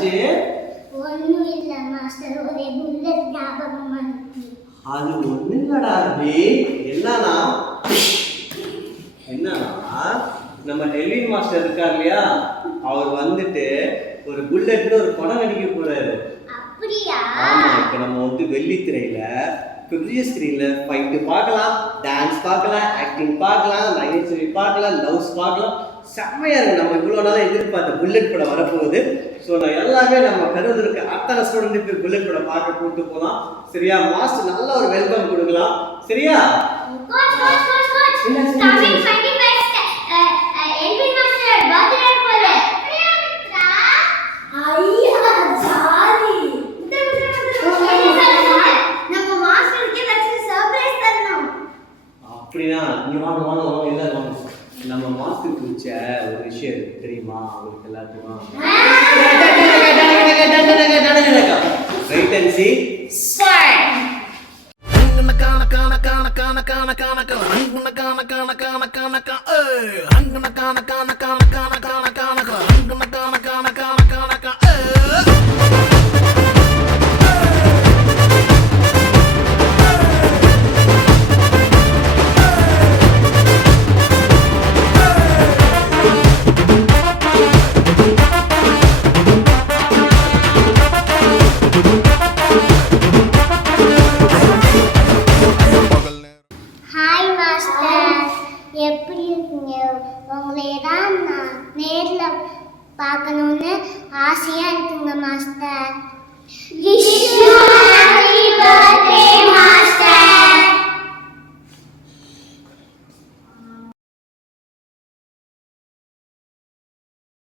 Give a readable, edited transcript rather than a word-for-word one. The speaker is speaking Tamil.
என்னாச்சு? ஒண்ணும் இல்ல மாஸ்டர், ஒரே புல்லட் ஞாபகமா இருக்கு. அது ஒண்ணு இல்லடா அபி. என்னன்னா நம்ம டெல்வின் மாஸ்டர் இருக்கார் இல்லையா, அவர் வந்துட்டு ஒரு புல்லட்ல ஒரு படம் நடிக்க போறாரு. அப்படியா? ஆமா, இப்ப நம்ம வந்து வெள்ளித்திரையில பெரிய ஸ்கிரீன்ல ஃபைட் பார்க்கலாம், டான்ஸ் பார்க்கலாம், ஆக்டிங் பார்க்கலாம், நகைச்சுவை பார்க்கலாம், லவ்ஸ் பார்க்கலாம். செம்மையா இருக்கு. நம்ம இவ்வளவு நாளா எதிர்பார்த்த புல்லட் படம் வரப்போகுது. ஸோ நான் எல்லாமே நம்ம கருவில் இருக்க அத்தனை ஸ்டூடெண்ட்டுக்கு புல்லட் படம் பார்க்க கூப்பிட்டு போகலாம். சரியா? மாஸ்டர் நல்ல ஒரு வெல்கம் கொடுக்கலாம். சரியா? அப்படின்னா நீங்க வாங்க வாங்க வாங்க எல்லாரும் வாங்க. நம்ம மாஸ்டர் பிடிச்ச ஒரு விஷயம் இருக்கு தெரியுமா உங்களுக்கு எல்லாத்துக்கும்? ரைட் அண்ட் சி எப்படி இருக்கீங்க? உங்களை தான் நான் நேர்ல பார்க்கணும்னு ஆசையா இருக்குங்க மாஸ்டர்.